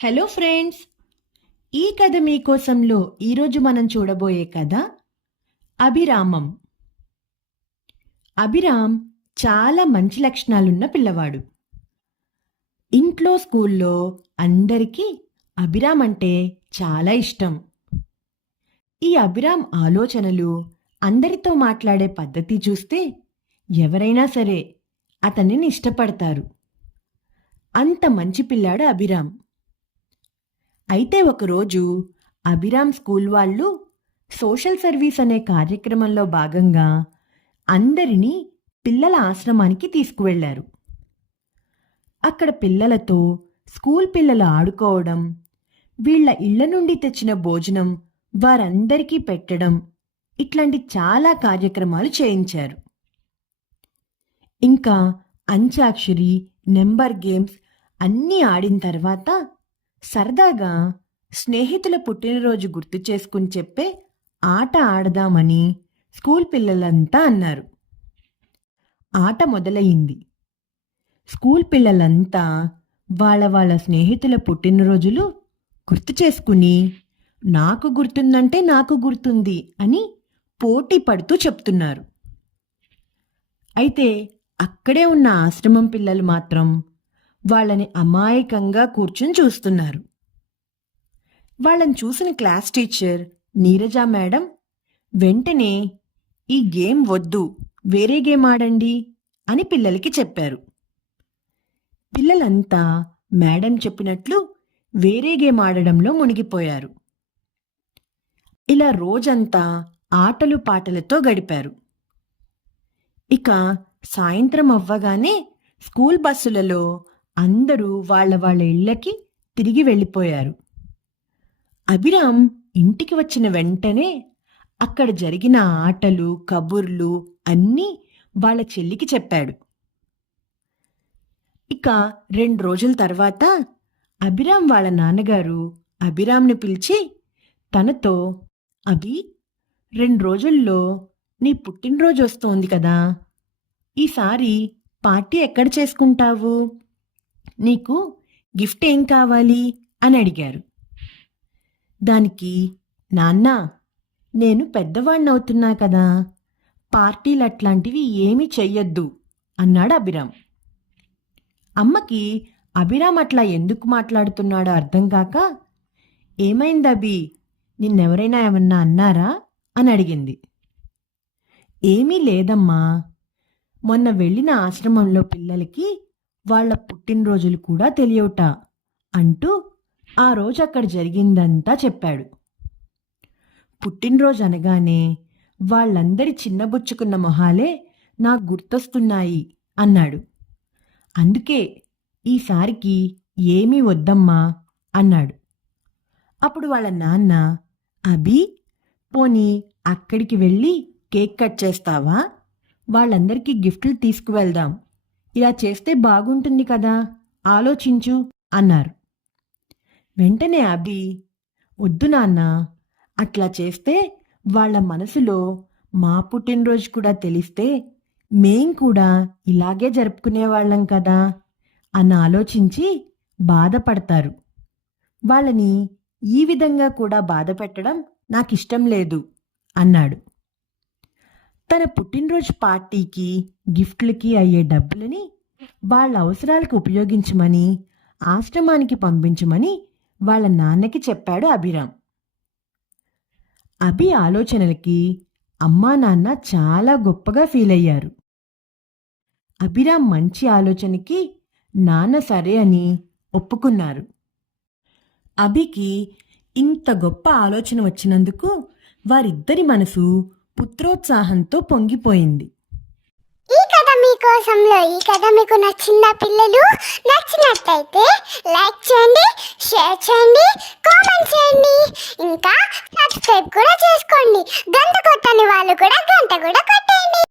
Hello friends, ఈ కథ మీకోసంలో ఈరోజు మనం చూడబోయే కథ అభిరామం. అభిరామ్ చాలా మంచి లక్షణాలున్న పిల్లవాడు. ఇంట్లో స్కూల్లో అందరికీ అభిరామ్ అంటే చాలా ఇష్టం. ఈ అభిరామ్ ఆలోచనలు, అందరితో మాట్లాడే పద్ధతి చూస్తే ఎవరైనా సరే అతనిని ఇష్టపడతారు. అంత మంచి పిల్లాడు అభిరామ్. అయితే ఒకరోజు అభిరామ్ స్కూల్ వాళ్ళు సోషల్ సర్వీస్ అనే కార్యక్రమంలో భాగంగా అందరినీ పిల్లల ఆశ్రమానికి తీసుకువెళ్లారు. అక్కడ పిల్లలతో స్కూల్ పిల్లలు ఆడుకోవడం, వీళ్ల ఇళ్ల నుండి తెచ్చిన భోజనం వారందరికీ పెట్టడం, ఇట్లాంటి చాలా కార్యక్రమాలు చేయించారు. ఇంకా అంత్యాక్షరి, నెంబర్ గేమ్స్ అన్నీ ఆడిన తర్వాత సరదాగా స్నేహితుల పుట్టినరోజు గుర్తు చేసుకుని చెప్పే ఆట ఆడదామని స్కూల్ పిల్లలంతా అన్నారు. ఆట మొదలయింది. స్కూల్ పిల్లలంతా వాళ్ళ వాళ్ళ స్నేహితుల పుట్టినరోజులు గుర్తు చేసుకుని నాకు గుర్తుందంటే నాకు గుర్తుంది అని పోటీ పడుతూ చెప్తున్నారు. అయితే అక్కడే ఉన్న ఆశ్రమం పిల్లలు మాత్రం వాళ్ళని అమాయకంగా కూర్చుని చూస్తున్నారు. వాళ్ళని చూసిన క్లాస్ టీచర్ నీరజ మేడం వెంటనే ఈ గేమ్ వద్దు, వేరే గేమ్ ఆడండి అని పిల్లలకి చెప్పారు. పిల్లలంతా మేడం చెప్పినట్లు వేరే గేమ్ ఆడడంలో మునిగిపోయారు. ఇలా రోజంతా ఆటలు పాటలతో గడిపారు. ఇక సాయంత్రం అవ్వగానే స్కూల్ బస్సులలో అందరూ వాళ్ళ వాళ్ళ ఇళ్ళకి తిరిగి వెళ్ళిపోయారు. అభిరామ్ ఇంటికి వచ్చిన వెంటనే అక్కడ జరిగిన ఆటలు, కబుర్లు అన్నీ వాళ్ళ చెల్లికి చెప్పాడు. ఇక 2 రోజుల తర్వాత అభిరామ్ వాళ్ళ నాన్నగారు అభిరామ్ని పిలిచి తనతో, అభి, 2 రోజుల్లో నీ పుట్టినరోజు వస్తోంది కదా, ఈసారి పార్టీ ఎక్కడ చేసుకుంటావు, నీకు గిఫ్ట్ ఏం కావాలి అని అడిగారు. దానికి, నాన్న, నేను పెద్దవాణ్ణవుతున్నా కదా, పార్టీలు అట్లాంటివి ఏమీ చెయ్యొద్దు అన్నాడు అభిరామ్. అమ్మకి అభిరామ్ అట్లా ఎందుకు మాట్లాడుతున్నాడో అర్థం కాక, ఏమైంది అభి, నిన్నెవరైనా ఏమన్నా అన్నారా అని అడిగింది. ఏమీ లేదమ్మా, మొన్న వెళ్ళిన ఆశ్రమంలో పిల్లలకి వాళ్ల పుట్టినరోజులు కూడా తెలియవుట అంటూ ఆ రోజు అక్కడ జరిగిందంతా చెప్పాడు. పుట్టినరోజు అనగానే వాళ్ళందరి చిన్నబుచ్చుకున్న మొహాలే నాకు గుర్తొస్తున్నాయి అన్నాడు. అందుకే ఈసారికి ఏమీ వద్దమ్మా అన్నాడు. అప్పుడు వాళ్ళ నాన్న, అభి, పోనీ అక్కడికి వెళ్ళి కేక్ కట్ చేస్తావా, వాళ్ళందరికీ గిఫ్ట్లు తీసుకువెళ్దాం, ఇలా చేస్తే బాగుంటుంది కదా, ఆలోచించు అన్నారు. వెంటనే అభి, వద్దు నాన్న, అట్లా చేస్తే వాళ్ళ మనసులో మా పుట్టినరోజు కూడా తెలిస్తే మేం కూడా ఇలాగే జరుపుకునేవాళ్ళం కదా అని ఆలోచించి బాధపడతారు. వాళ్ళని ఈ విధంగా కూడా బాధ పెట్టడం నాకిష్టం లేదు అన్నాడు. తన పుట్టినరోజు పార్టీకి, గిఫ్ట్లకి అయ్యే డబ్బులని వాళ్ళ అవసరాలకు ఉపయోగించమని, ఆశ్రమానికి పంపించమని వాళ్ళ నాన్నకి చెప్పాడు అభిరామ్. అభి ఆలోచనలకి అమ్మా నాన్న చాలా గొప్పగా ఫీల్ అయ్యారు. అభిరామ్ మంచి ఆలోచనకి నాన్న సరే అని ఒప్పుకున్నారు. అభికి ఇంత గొప్ప ఆలోచన వచ్చినందుకు వారిద్దరి మనసు పుత్రోత్సాహంతో పొంగిపోయింది. ఈ కథ మీకు నచ్చినట్టయితే లైక్ చేయండి, షేర్ చేయండి, కామెంట్ చేయండి, ఇంకా సబ్స్క్రైబ్ కూడా చేసుకోండి. గంట కొట్టని వాళ్ళు కూడా గంట కూడా కొట్టేయండి.